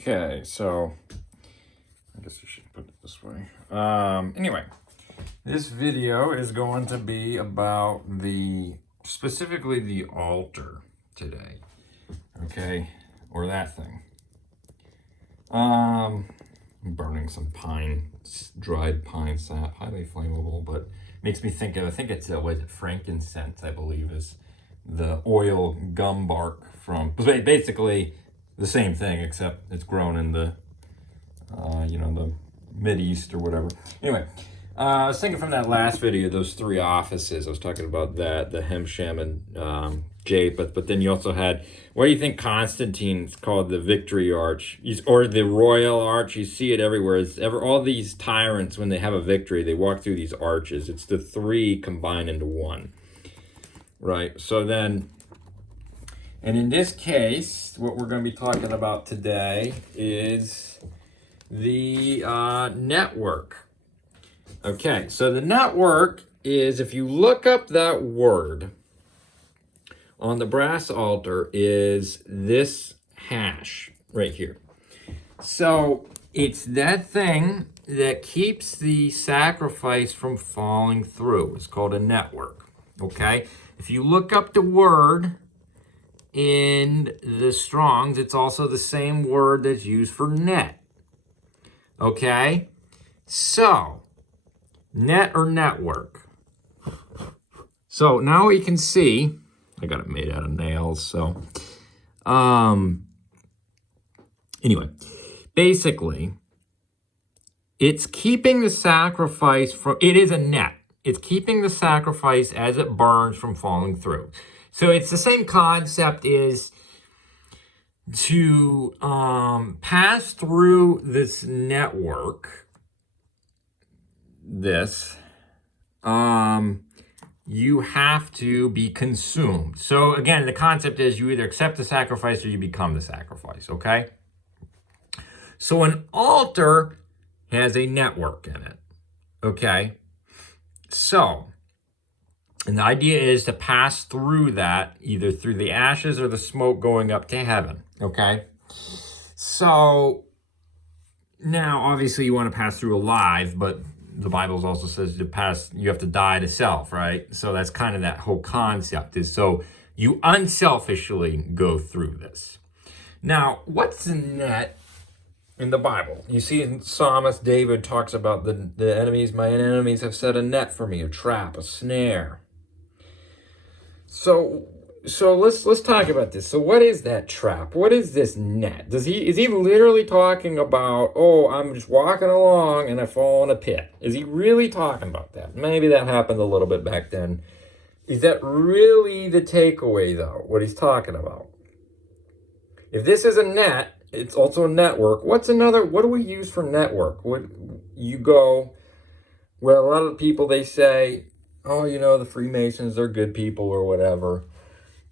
Okay, so I guess I should put it this way. Anyway, this video is going to be about specifically the altar today. Okay, or that thing. Burning some dried pine sap, highly flammable, but makes me think of, I think it's frankincense, I believe, is the oil gum bark from, basically the same thing, except it's grown in the, the Mideast or whatever. Anyway, I was thinking from that last video, those three offices, I was talking about that, the Hem, Shem, and Japheth, but then you also had, what do you think Constantine's called the Victory Arch, or the Royal Arch? You see it everywhere. All these tyrants, when they have a victory, they walk through these arches. It's the three combined into one, right? So then, and in this case, what we're going to be talking about today is the network. Okay, so the network is, if you look up that word on the brass altar, is this hash right here. So it's that thing that keeps the sacrifice from falling through. It's called a network, okay? If you look up the word in the Strong's, it's also the same word that's used for net, okay? So, net or network. So now we can see, I got it made out of nails, so. Anyway, basically, it's keeping the sacrifice from, it is a net. It's keeping the sacrifice as it burns from falling through. So it's the same concept is to pass through this network, you have to be consumed. So again, the concept is you either accept the sacrifice or you become the sacrifice, okay? So an altar has a network in it, okay? So, and the idea is to pass through that, either through the ashes or the smoke going up to heaven, okay? So, now obviously you want to pass through alive, but the Bible also says you have to die to self, right? So that's kind of that whole concept is so you unselfishly go through this. Now, what's the net in the Bible? You see in Psalmist, David talks about the enemies, my enemies have set a net for me, a trap, a snare. So let's talk about this. So what is that trap? What is this net? Is he literally talking about, oh, I'm just walking along and I fall in a pit? Is he really talking about that? Maybe that happened a little bit back then. Is that really the takeaway though, what he's talking about? If this is a net, it's also a network. What do we use for network? Well, a lot of people, they say, oh, the Freemasons, they're good people or whatever.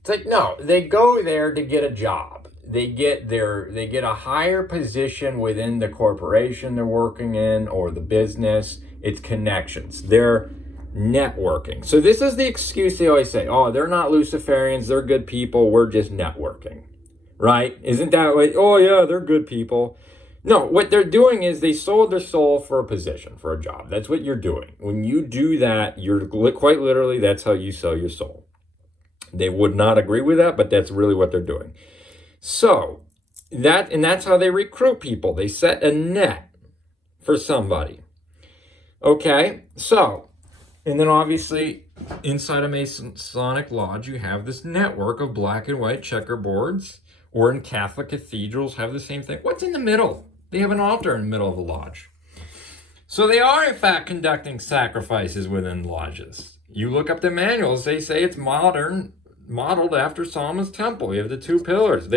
It's like, no, they go there to get a job. They get a higher position within the corporation they're working in or the business. It's connections. They're networking. So this is the excuse they always say, oh, they're not Luciferians, they're good people, we're just networking. Right? Isn't that like, oh yeah, they're good people. No, what they're doing is they sold their soul for a position, for a job. That's what you're doing. When you do that, you're quite literally, that's how you sell your soul. They would not agree with that, but that's really what they're doing. So, that's how they recruit people. They set a net for somebody. Okay, so, and then obviously, inside a Masonic lodge, you have this network of black and white checkerboards, or in Catholic cathedrals have the same thing. What's in the middle? They have an altar in the middle of the lodge. So they are, in fact, conducting sacrifices within lodges. You look up the manuals, they say it's modeled after Solomon's temple. You have the two pillars.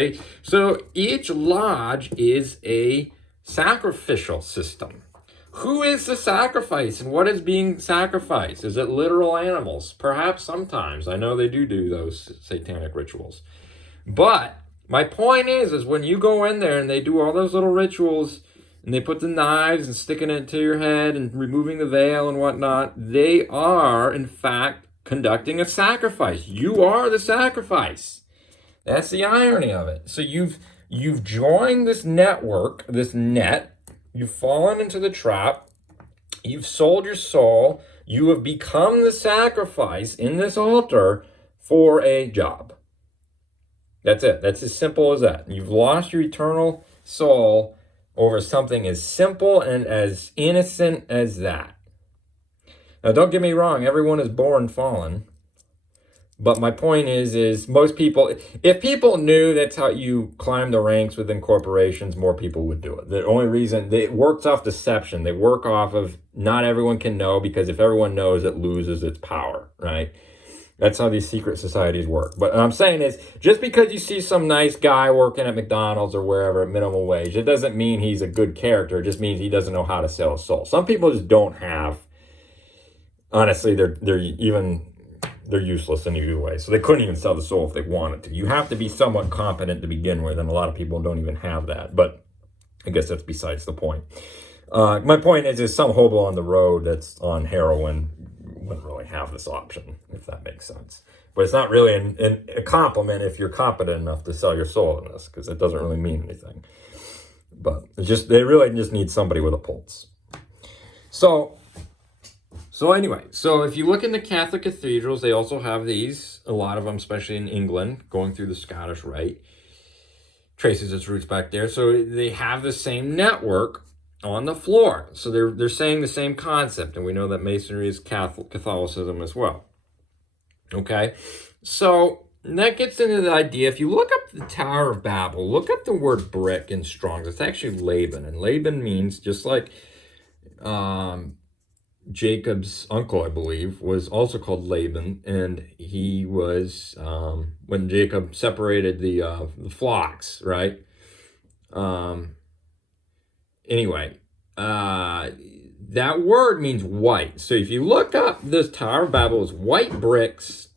So each lodge is a sacrificial system. Who is the sacrifice and what is being sacrificed? Is it literal animals? Perhaps sometimes. I know they do those satanic rituals. But my point is when you go in there and they do all those little rituals and they put the knives and sticking it to your head and removing the veil and whatnot, they are, in fact, conducting a sacrifice. You are the sacrifice. That's the irony of it. So you've You've joined this network, this net. You've fallen into the trap. You've sold your soul. You have become the sacrifice in this altar for a job. That's it. That's as simple as that. You've lost your eternal soul over something as simple and as innocent as that. Now, don't get me wrong. Everyone is born fallen. But my point is most people, if people knew that's how you climb the ranks within corporations, more people would do it. The only reason, it works off deception. They work off of not everyone can know, because if everyone knows, it loses its power, right? That's how these secret societies work. But what I'm saying is, just because you see some nice guy working at McDonald's or wherever at minimum wage, it doesn't mean he's a good character. It just means he doesn't know how to sell a soul. Some people just don't have, honestly, they're useless in either way. So they couldn't even sell the soul if they wanted to. You have to be somewhat competent to begin with, and a lot of people don't even have that. But I guess that's besides the point. My point is some hobo on the road that's on heroin wouldn't really have this option, if that makes sense. But it's not really a compliment if you're competent enough to sell your soul in this, because it doesn't really mean anything. But they really just need somebody with a pulse. So anyway, so if you look in the Catholic cathedrals, they also have these, a lot of them, especially in England, going through the Scottish Rite, traces its roots back there. So they have the same network on the floor. So they're saying the same concept, and we know that Masonry is Catholicism as well. Okay, so that gets into the idea. If you look up the Tower of Babel, look up the word brick in Strong's. It's actually Laban, and Laban means, just like Jacob's uncle, I believe, was also called Laban, and he was when Jacob separated the flocks, right? Anyway, that word means white. So if you look up this Tower of Babel, is white bricks.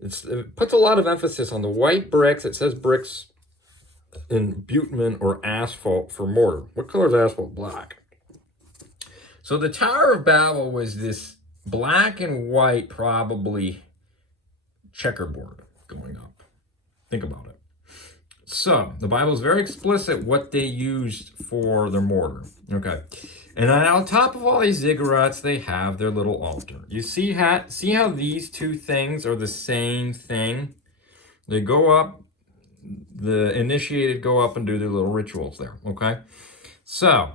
It puts a lot of emphasis on the white bricks. It says bricks in bitumen or asphalt for mortar. What color is asphalt? Black. So the Tower of Babel was this black and white, probably checkerboard going up. Think about it. So the Bible is very explicit what they used for their mortar. Okay. And then on top of all these ziggurats, they have their little altar. You see how these two things are the same thing? They go up, the initiated go up and do their little rituals there. Okay. So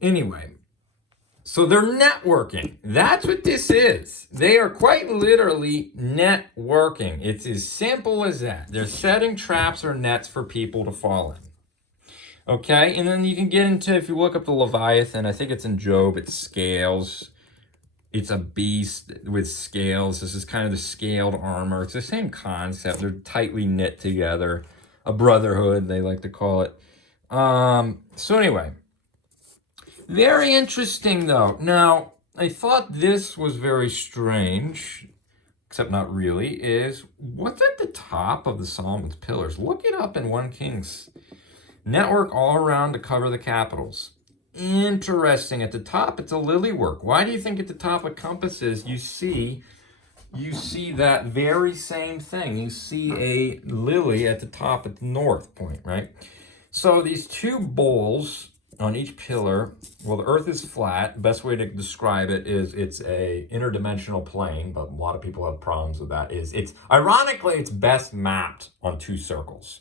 anyway, so they're networking. That's what this is. They are quite literally networking. It's as simple as that. They're setting traps or nets for people to fall in. Okay, and then you can get into, if you look up the Leviathan, I think it's in Job, it's scales. It's a beast with scales. This is kind of the scaled armor. It's the same concept. They're tightly knit together. A brotherhood, they like to call it. So anyway, very interesting though. Now, I thought this was very strange, except not really, is what's at the top of the Solomon's pillars? Look it up in 1 Kings. Network all around to cover the capitals. Interesting. At the top, it's a lily work. Why do you think at the top of compasses you see that very same thing? You see a lily at the top at the north point, right? So these two bowls on each pillar, well, the earth is flat. The best way to describe it is it's a interdimensional plane, but a lot of people have problems with that. Ironically, it's best mapped on 2 circles.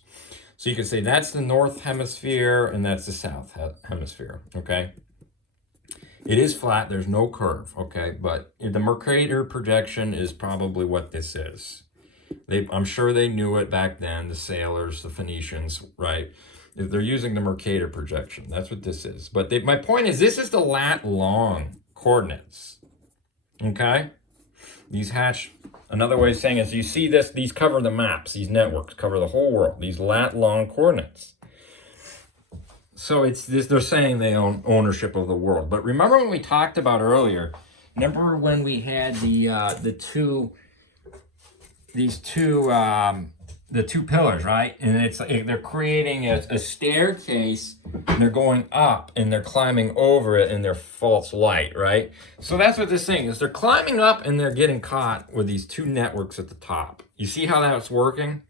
So you can say that's the north hemisphere and that's the south hemisphere, okay? It is flat, there's no curve, okay? But the Mercator projection is probably what this is. I'm sure they knew it back then, the sailors, the Phoenicians, right? They're using the Mercator projection. That's what this is. But my point is, this is the lat long coordinates, okay? These hatch, another way of saying is, you see this, these cover the maps, these networks cover the whole world, these lat long coordinates. So it's this, they're saying they own ownership of the world. But remember when we talked about earlier, remember when we had the two pillars, right? And it's like they're creating a staircase, and they're going up and they're climbing over it in their false light, right? So that's what this thing is. They're climbing up and they're getting caught with these 2 networks at the top. You see how that's working?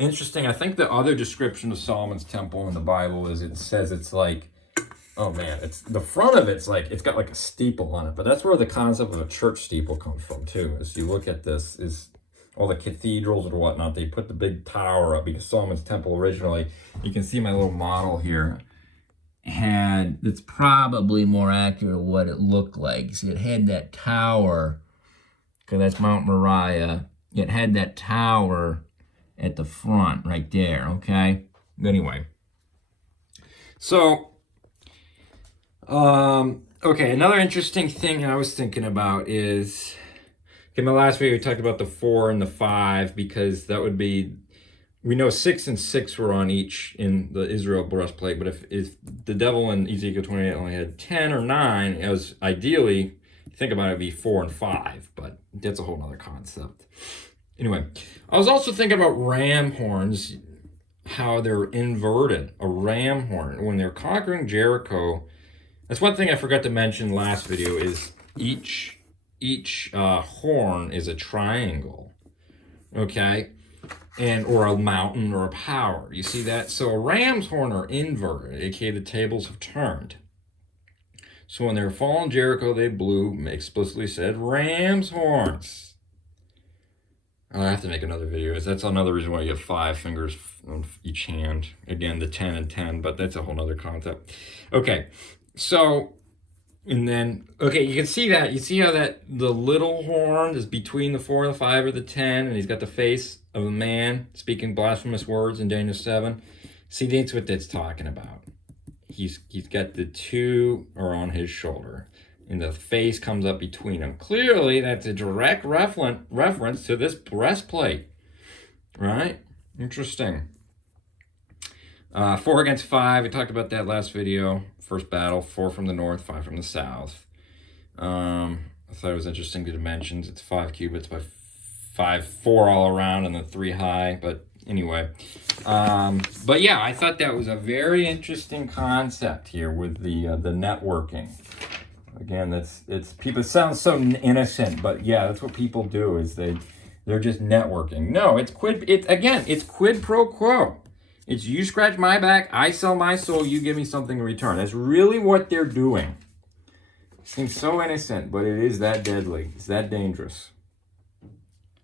Interesting. I think the other description of Solomon's temple in the Bible is it says it's like, oh man, it's the front of it's like it's got like a steeple on it, but that's where the concept of a church steeple comes from too. As you look at this, is all the cathedrals or whatnot, they put the big tower up because Solomon's temple originally, you can see my little model here, had, it's probably more accurate what it looked like. So it had that tower, because that's Mount Moriah. It had that tower at the front right there, okay? Anyway. So, okay, another interesting thing I was thinking about is, in my last video we talked about the 4 and the 5, because that would be, we know 6 and 6 were on each in the Israel breastplate, but if the devil in Ezekiel 28 only had 10 or 9, it was ideally, think about it, it'd be 4 and 5, but that's a whole other concept. Anyway, I was also thinking about ram horns, how they're inverted. A ram horn, when they're conquering Jericho, that's one thing I forgot to mention last video, is each horn is a triangle, okay? And or a mountain or a power. You see that? So a ram's horn are inverted, aka the tables have turned. So when they were falling Jericho, they blew, explicitly said, ram's horns. I have to make another video. That's another reason why you have 5 fingers on each hand. Again, the 10 and 10, but that's a whole other concept. Okay, so, and then, okay, you can see that. You see how that the little horn is between the 4 and the 5 or the 10, and he's got the face of a man speaking blasphemous words in Daniel 7. See, that's what that's talking about. He's got the 2 are on his shoulder, and the face comes up between them. Clearly, that's a direct reference to this breastplate, right? Interesting. 4 against 5, we talked about that last video. First battle, 4 from the north, 5 from the south. I thought it was interesting, the dimensions. It's 5 cubits by 4 all around, and then 3 high. But anyway, but yeah, I thought that was a very interesting concept here with the networking. Again, it's people. It sounds so innocent, but yeah, that's what people do. Is they're just networking. No, it's quid pro quo. It's you scratch my back, I sell my soul, you give me something in return. That's really what they're doing. It seems so innocent, but it is that deadly. It's that dangerous.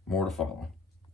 More to follow.